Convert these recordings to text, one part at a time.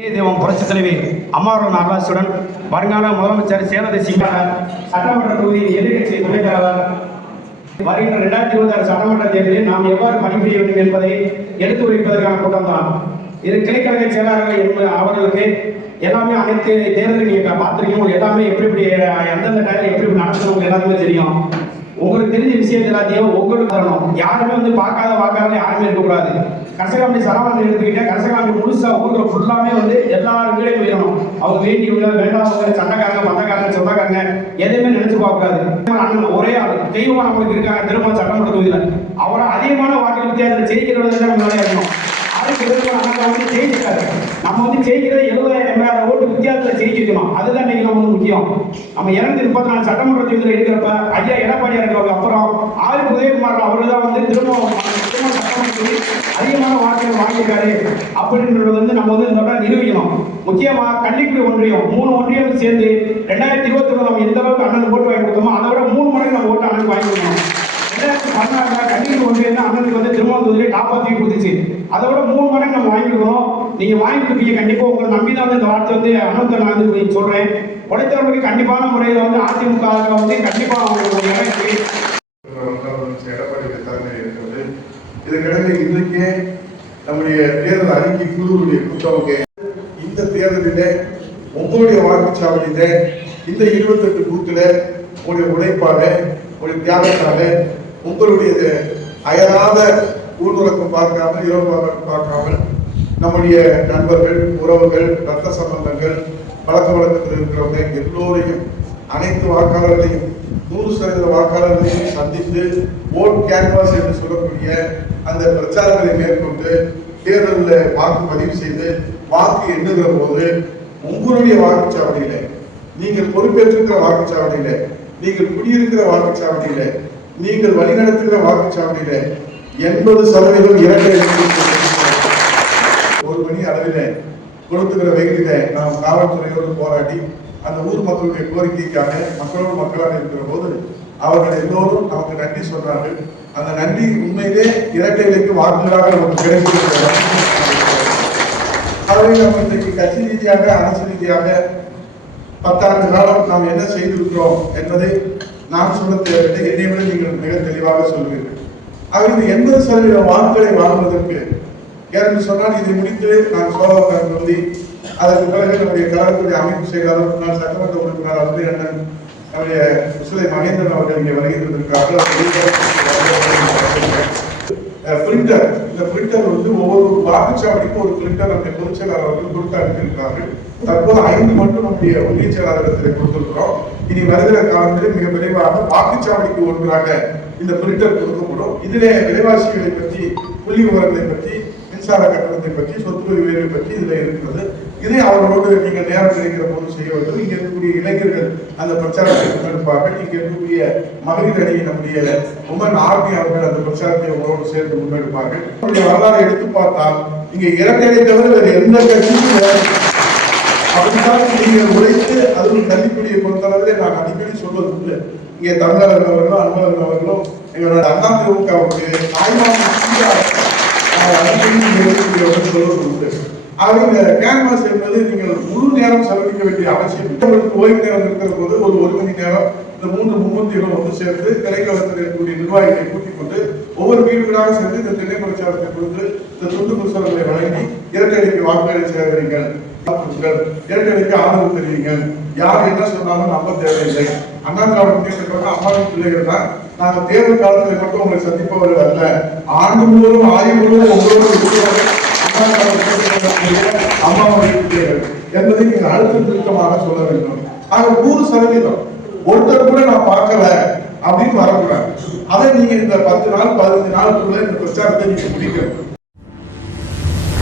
தேவம் புரட்சி தலைவி அம்மாவரம் நாகராசுடன் வருங்கால முதலமைச்சர் சேனதி சிங்கார் சட்டமன்ற தொகுதியின் எதிர்கட்சி துணைத் தலைவர் வருகின்ற இரண்டாயிரத்தி இருபத்தி ஆறு சட்டமன்ற தேர்தலில் நாம் எவ்வாறு பணிபுரிய வேண்டும் என்பதை எடுத்துரைப்பதற்கான கூட்டம் தான் இது கிளைக்கழக செயலாளர்கள் என்பது அவர்களுக்கு எல்லாமே அனைத்து தேர்தலையும் நீங்கள் பார்த்துருக்கீங்க. எல்லாமே எப்படி எப்படி எந்தெந்த டயத்தில் எப்படி எப்படி எல்லாருமே தெரியும். உங்களுக்கு தெரிஞ்ச விஷயத்தை எல்லாத்தையும் உங்களுக்கு தரணும். யாருமே வந்து பார்க்காத வாக்காளர் யாருமே இருக்கக்கூடாது கரசகாமி சரவணன் எடுத்துக்கிட்டே கரசகாமி முழுசாக ஊர்ல ஃபுல்லாமே வந்து எல்லா வீடையும் வேணும் அவங்க வேண்டியவங்க வேண்டாதவங்க சண்டைக்காரங்க பந்தக்காரங்க சொந்தக்காரங்க எதையுமே நினைச்சு பார்க்கக்கூடாது. அண்ணன் ஒரே ஆள். தெய்வமா நம்மளுக்கு இருக்காங்க திருமண சட்டமன்ற தொகுதியில் அவரை அதிகமான வாக்கு வித்தியாசத்தில் ஜெயிக்கிறது நம்ம வேலையா இருக்கணும் அதுக்கு வந்து ஜெயிச்சிருக்காரு நம்ம வந்து ஜெயிக்கிறது எழுபதாயிரம் ஓட்டு வித்தியாசத்தில் ஜெயிச்சிருக்கணும் அதுதான் இன்னைக்கு நம்ம நம்ம இரநூத்தி முப்பத்தி நாலு சட்டமன்ற தேர்தல் எடுக்கிறப்ப ஐயா எடப்பாடியா இருக்கிறவங்க அப்புறம் ஆறு உதயகுமார் அவர் தான் வந்து திரும்ப திரும்ப சட்டமன்றத்தில் அதிகமான வாக்குகள் வாங்கியிருக்காரு அப்படின்றது வந்து நம்ம வந்து இந்த நிரூபிக்கணும். முக்கியமா கள்ளிக்குடி ஒன்றியம் மூணு ஒன்றியம் சேர்ந்து ரெண்டாயிரத்தி இருபத்தி ஒன்று நம்ம எந்த அளவுக்கு அண்ணன் ஓட்டு வாங்கி கொடுத்தோமோ அதை விட மூணு மடங்கு நம்ம ஓட்டு அண்ணனுக்கு வாங்கி கொடுக்கணும். ரெண்டாயிரத்தி பதினாறுல கண்ணீர் ஒன்றியம் தான் அண்ணனுக்கு வந்து திருமாவளவன் காப்பாற்றி கொடுத்துச்சு. அதை விட மூணு மடங்கு நம்ம வாங்கிருக்கோம் நீங்க வாங்கி கண்டிப்பா. உங்களை நம்பி தான் வந்து இந்த வார்த்தை வந்து அண்ணன் நான் வந்து சொல்றேன். உடைத்தவர்களுக்கு கண்டிப்பான முறையில் வந்து அதிமுக வந்து கண்டிப்பா அவங்களுக்கு ஒரு எடப்பாடி தலைமையில் இருக்கிறது இதற்கிடையே இன்றைக்கே நம்முடைய தேர்தல் அறிக்கை குழுவுடைய கூட்டம் இந்த தேர்தலில் உங்களுடைய வாக்குச்சாவடியில இந்த இருபத்தெட்டு பூத்துல உங்களுடைய உழைப்பால உங்களுடைய தியாகத்தால உங்களுடைய அயராத ஊர்வலக்கம் பார்க்காமல் இரவு பார்க்காமல் நம்முடைய நண்பர்கள் உறவுகள் ரத்த சம்பந்தங்கள் பழக்க வழக்கத்தில் இருக்கிறவங்க எல்லோரையும் அனைத்து வாக்காளர்களையும் நூறு சதவீத வாக்காளர்களையும் சந்தித்து ஓட் கேன்வாஸ் என்று சொல்லக்கூடிய அந்த பிரச்சாரங்களை மேற்கொண்டு தேர்தலில் வாக்கு பதிவு செய்து வாக்கு எண்ணுகிற போது உங்களுடைய வாக்குச்சாவடியில நீங்கள் பொறுப்பேற்றிருக்கிற வாக்குச்சாவடியில நீங்கள் குடியிருக்கிற வாக்குச்சாவடியில நீங்கள் வழிநடத்துகிற வாக்குச்சாவடியில எண்பது சதவீதம் இரட்டை ஒரு மணி அளவில் கொடுத்துக்கிற வெயிலில நாம் காவல்துறையோடு போராடி அந்த ஊர் மக்களுடைய கோரிக்கைக்காக மக்களோடு மக்களாக இருக்கிற போது அவர்கள் எல்லோரும் நமக்கு நன்றி சொன்னார்கள் அந்த நன்றி உண்மையிலே இரட்டை இலைக்கு வாக்குகளாக நமக்கு கிடைத்திருக்கிறது. ஆகவே நம்ம இன்றைக்கு கட்சி ரீதியாக அரசு ரீதியாக பத்தாண்டு காலம் நாம் என்ன செய்திருக்கிறோம் என்பதை நான் சொல்ல தேவையில்லை. என்னை விட நீங்கள் மிக தெளிவாக சொல்வீர்கள். ஆகவே இந்த எண்பது சதவீத வாக்குகளை வாங்குவதற்கு ஏன்னு சொன்னால் இதை முடித்து நான் சோழவர்கள் தொகுதி அதற்கு பிறகு நம்முடைய கழகத்துடைய அமைப்பு செயலாளர் நான் சட்டமன்ற உறுப்பினர் அவர்கள் அண்ணன் நம்முடைய சுலை மகேந்திரன் அவர்கள் இங்கே வருகின்றிருக்கிறார்கள் பிரிண்டர் இந்த பிரிண்டர் வந்து ஒவ்வொரு வாக்குச்சாவடிக்கும் ஒரு பிரிண்டர் நம்முடைய பொதுச் செயலாளர் அவர்கள் கொடுத்து அனுப்பியிருக்கிறார்கள். தற்போது ஐந்து மட்டும் நம்முடைய ஒன்றிய செயலாளரத்தில் கொடுத்திருக்கிறோம். இனி வருகிற காலத்தில் மிக விரைவாக வாக்குச்சாவடிக்கு ஒன்றாக இந்த பிரிண்டர் கொடுக்கப்படும். இதிலே விலைவாசிகளை பற்றி புள்ளி விவரங்களை பற்றி மின்சார கட்டணத்தை பற்றி சொத்து உயர்வை பற்றி இதுல இருக்கிறது. இதை அவர்களோடு நீங்க நேரம் கிடைக்கிற போது செய்ய வேண்டும். இங்கே இருக்கக்கூடிய இளைஞர்கள் அந்த பிரச்சாரத்தை முன்னெடுப்பார்கள். இங்கே இருக்கக்கூடிய மகளிர் அணி நம்முடைய உமன் ஆர்மி அவர்கள் அந்த பிரச்சாரத்தை உங்களோடு சேர்ந்து முன்னெடுப்பார்கள். அவருடைய வரலாறு எடுத்து பார்த்தால் இங்க இரட்டை தவிர வேறு எந்த கட்சியும் அப்படித்தான் நீங்கள் உழைத்து அதுவும் கல்விக்குடியை பொறுத்தளவில் நான் அடிக்கடி சொல்வது உண்டு இங்கே தமிழர்கள் அவர்களும் அன்பர்கள் அவர்களும் எங்களோட அண்ணா திமுகவுக்கு தாய்மாமன் உண்டு ஆக இந்த கேன்வாஸ் என்பது நீங்கள் முழு நேரம் செலவழிக்க வேண்டிய அவசியம் உங்களுக்கு ஓய்வு நேரம் இருக்கிற போது ஒரு ஒரு மணி நேரம் இந்த மூன்று மும்மூர்த்திகளும் ஒன்று சேர்ந்து திரைக்களத்தில் இருக்கக்கூடிய நிர்வாகிகளை கூட்டிக் கொண்டு ஒவ்வொரு வீடு வீடாக சென்று இந்த திண்ணை பிரச்சாரத்தை கொடுத்து இந்த துண்டு புத்தகங்களை வழங்கி இரட்டை அடிக்கு வாக்குகளை சேகரிங்கள் வாக்குங்கள். இரட்டை அடிக்கு ஆதரவு தெரியுங்கள் யார் என்ன சொன்னாலும் நம்ப தேவையில்லை அண்ணா திராவிட முன்னேற்ற அம்மாவின் பிள்ளைகள் தான் நாங்க தேர்தல் காலத்தில் மட்டும் உங்களை சந்திப்பவர்கள் அல்ல. ஆண்டு முழுவதும் ஆய்வு முழுவதும் உங்களோட இருக்கிறவர்கள் அண்ணா என்பதை நீங்கள் அழுத்த திருத்தமாக சொல்ல வேண்டும். ஆக நூறு சதவீதம். ஒருத்தர் கூட நான் பார்க்கல அப்படின்னு வரக்கூடாது. அதை நீங்க இந்த பத்து நாள் பதினஞ்சு நாளுக்குள்ள இந்த பிரச்சாரத்தை நீங்க முடிக்கணும்.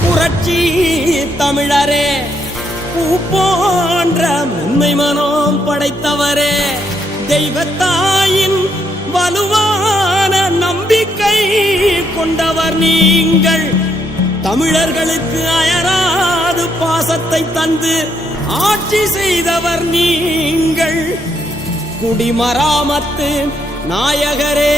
புரட்சி தமிழரே பூ போன்ற மென்மை மனம் படைத்தவரே தெய்வத்தா கொண்டவர் நீங்கள். தமிழர்களுக்கு அயராது பாசத்தை தந்து ஆட்சி செய்தவர் நீங்கள். குடிமராமத்து நாயகரே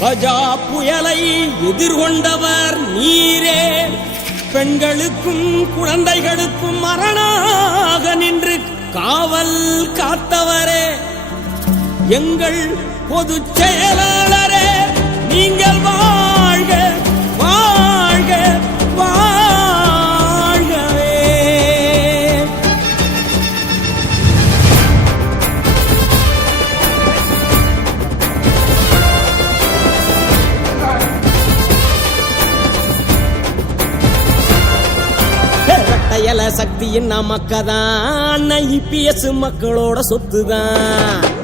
கஜா புயலை எதிர்கொண்டவர் நீரே. பெண்களுக்கும் குழந்தைகளுக்கும் மரணாக நின்று காவல் காத்தவரே. எங்கள் பொதுச் செயலாளரே. நீங்கள் வாழ்க வாழ்க வாழ்கவே. ரெட்டையல சக்தியின் நமக்கதான். இபிஎஸ் மக்களோட சொத்துதான்.